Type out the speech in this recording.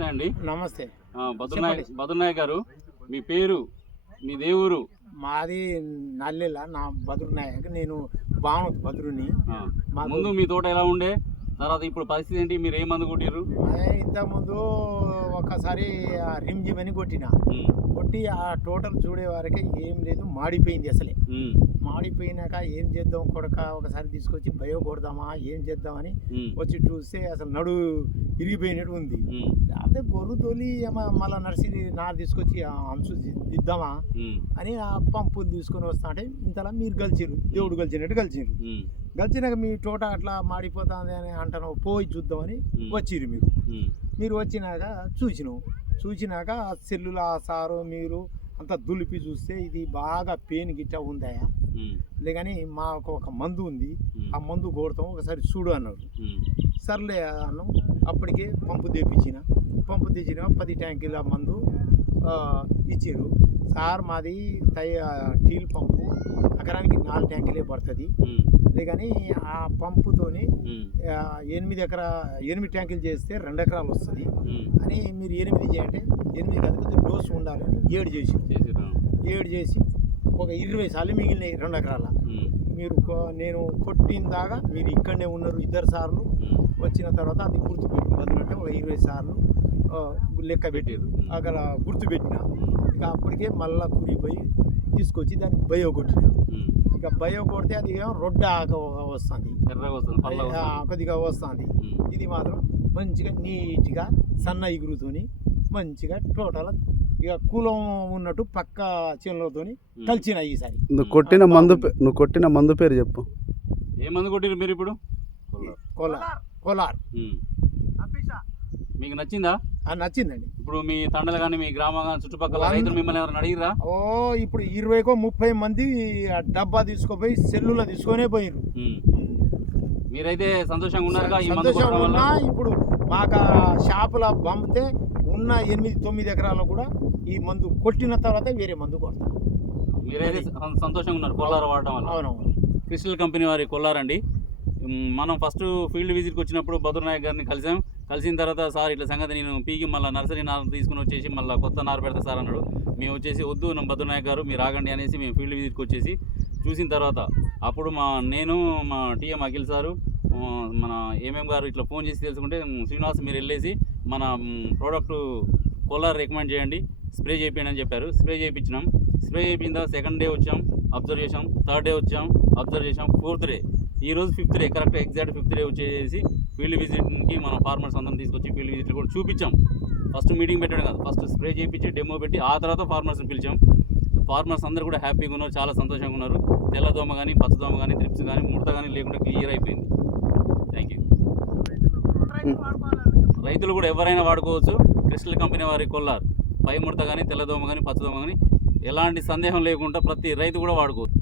నమస్తే అండి. నమస్తే. బద్రునాయక్ బద్రునాయక్ గారు మీ పేరు మీ దేవురు? మాది నల్లెల నా బదురు నాయక్ నేను బాను బదురుని. ముందు మీ తోట ఎలా ఉండే? తర్వాత ఇప్పుడు పరిస్థితి ఏంటి? మీరు ఏ మందు కొట్టిర్రు? ఇంతకుముందు ఒక్కసారి ఆ రిమ్జిమ్ అని కొట్టిన. కొట్టి ఆ టోటల్ చూడే వరకే ఏం లేదు మాడిపోయింది అసలే. మాడిపోయినాక ఏం చేద్దాం కొడక ఒకసారి తీసుకొచ్చి భయో కొడదామా ఏం చేద్దామని వచ్చి చూస్తే అసలు నడు ఇరిగిపోయినట్టు ఉంది. అదే గొర్రు తోలి ఏమ- మళ్ళా నర్సరీ నారు తీసుకొచ్చి ది- దిద్దామా అని ఆ పంపులు తీసుకొని వస్తా అంటే ఇంతలా మీరు గలిచిరు దేవుడు గలిచినట్టు గలిచిరు ఉమ్, గలిచినాక మీ తోట అట్లా మాడిపోతుంది అని అంటాను పోయి చూద్దామని. వచ్చిరు మీరు మీరు వచ్చినాక చూసినాం చూసినాక ఆ సెల్లుల సారు మీరు అంతా దులిపి చూస్తే ఇది బాగా పెయిన్ గిట్ట ఉందాయా లేదని మాకు ఒక మందు ఉంది. ఆ మందు కొడతాం ఒకసారి చూడు అన్నాడు. సర్లే అన్నాం అప్పటికే పంపు తెప్పించిన. పంపు తెచ్చిన పది ట్యాంకుల మందు ఆ, ఇచ్చిర్రు. సార్ మాది తై టీల్ పంపు. ఎకరానికి నాలుగు ట్యాంకులే పడుతుంది. లేకని ఆ పంపుతోని ఎనిమిది ఎకరా ఎనిమిది ట్యాంకులు చేస్తే రెండు ఎకరాలు వస్తుంది. అని మీరు ఎనిమిది చేయంటే ఎనిమిది కాదు కొద్దిగా డోసు ఉండాలని ఏడు చేసి. ఏడు చేసి ఒక ఇరవై సార్లు మిగిలినాయి రెండు ఎకరాల. మీరు నేను కొట్టిన దాకా మీరు ఇక్కడనే ఉన్నారు ఇద్దరు సార్లు. వచ్చిన తర్వాత అది గుర్తుపెట్టి వదిలినట్టే ఒక ఇరవై సార్లు లెక్క పెట్టారు అక్కడ గుర్తుపెట్టిన. ఇక అప్పటికే మళ్ళా కూరిపోయి తీసుకొచ్చి దానికి బయో కొట్టిన. ఇక బయో కొడితే అది ఏమో రొడ్డ ఆక వస్తుంది. కొద్దిగా వస్తుంది. ఇది మాత్రం మంచిగా నీట్గా సన్న ఇగురుతోని మంచిగా టోటల్ ఇక కులం ఉన్నట్టు పక్క చేనులతోని ఉమ్. కలిసిన ఈసారి. నువ్వు కొట్టిన మందు నువ్వు కొట్టిన మందు పేరు చెప్పు. ఏ మందు కొట్టిర్రు మీరు ఇప్పుడు? కోలార్ కోలార్. మీకు నచ్చిందా? అది నచ్చిందండి. ఇప్పుడు మీ తండలు కానీ మీ గ్రామం చుట్టుపక్కల రైతులు మిమ్మల్ని ఎవరైనా అడిగిరా ఓ ఇప్పుడు ఇరవైకో ముప్పై మంది ఆ డబ్బా తీసుకుపోయి సెల్లులో తీసుకొనే పోయిర్రు. మీరైతే సంతోషంగా ఉన్నారుగా ఈ మందు సంతోషం కొట్టడం వల్ల? ఉన్నా ఇప్పుడు మాకు షాపుల పంపితే ఉన్న ఎనిమిది తొమ్మిది ఎకరాలు కూడా ఈ మందు కొట్టిన తర్వాత వేరే మందు కొడతాం మీరైతే సంతోషంగా ఉన్నారు కొల్లార వాడటం వల్ల. అవునవును. క్రిస్టల్ కంపెనీ వారి కొల్లారండి. మనం ఫస్ట్ ఫీల్డ్ విజిట్కి వచ్చినప్పుడు బద్రు నాయక్ గారిని కలిసాం. కలిసిన తర్వాత సార్ ఇట్లా సంగతి నేను పీకి మళ్ళీ నర్సరీ నారు తీసుకుని వచ్చేసి మళ్ళీ కొత్త నారు పెడతా సార్ అన్నాడు. మేము వచ్చేసి వద్దు నా బద్దునాయక్ గారు మీరు ఆగండి అనేసి మేము ఫీల్డ్ విజిట్కి వచ్చేసి చూసిన తర్వాత అప్పుడు మా నేను మా టీఎం అఖిల్ సారు మన ఏమేం గారు ఇట్లా ఫోన్ చేసి తెలుసుకుంటే శ్రీనివాస్ మీరు వెళ్ళేసి మన ప్రోడక్ట్ కోలార్ రికమెండ్ చేయండి స్ప్రే చేయండి అని చెప్పారు. స్ప్రే చేయించినాం స్ప్రే చేయించిన తర్వాత సెకండ్ డే వచ్చాం అబ్జర్వ్ చేసాం థర్డ్ డే వచ్చాం అబ్జర్వ్ చేసాం ఫోర్త్ డే ఈ రోజు fifth day correct exact fifth day వచ్చేసి ఫీల్డ్ విజిట్కి మన ఫార్మర్స్ అందరం తీసుకొచ్చి ఫీల్డ్ విజిట్లు కూడా చూపించాం. ఫస్ట్ మీటింగ్ పెట్టడం కాదు ఫస్ట్ స్ప్రే చేయించి డెమో పెట్టి ఆ తర్వాత ఫార్మర్స్ని పిలిచాం. ఫార్మర్స్ అందరూ కూడా హ్యాపీగా ఉన్నారు చాలా సంతోషంగా ఉన్నారు. తెల్లదోమ కానీ పచ్చదోమ కానీ త్రిప్స్ కానీ ముడత కానీ లేకుండా క్లియర్ అయిపోయింది. థ్యాంక్ యూ రైతులు కూడా ఎవరైనా వాడుకోవచ్చు. క్రిస్టల్ కంపెనీ వారి కొల్లారు. పై ముడత కానీ తెల్లదోమ కానీ పచ్చదోమ కానీ ఎలాంటి సందేహం లేకుండా ప్రతి రైతు కూడా వాడుకోవచ్చు.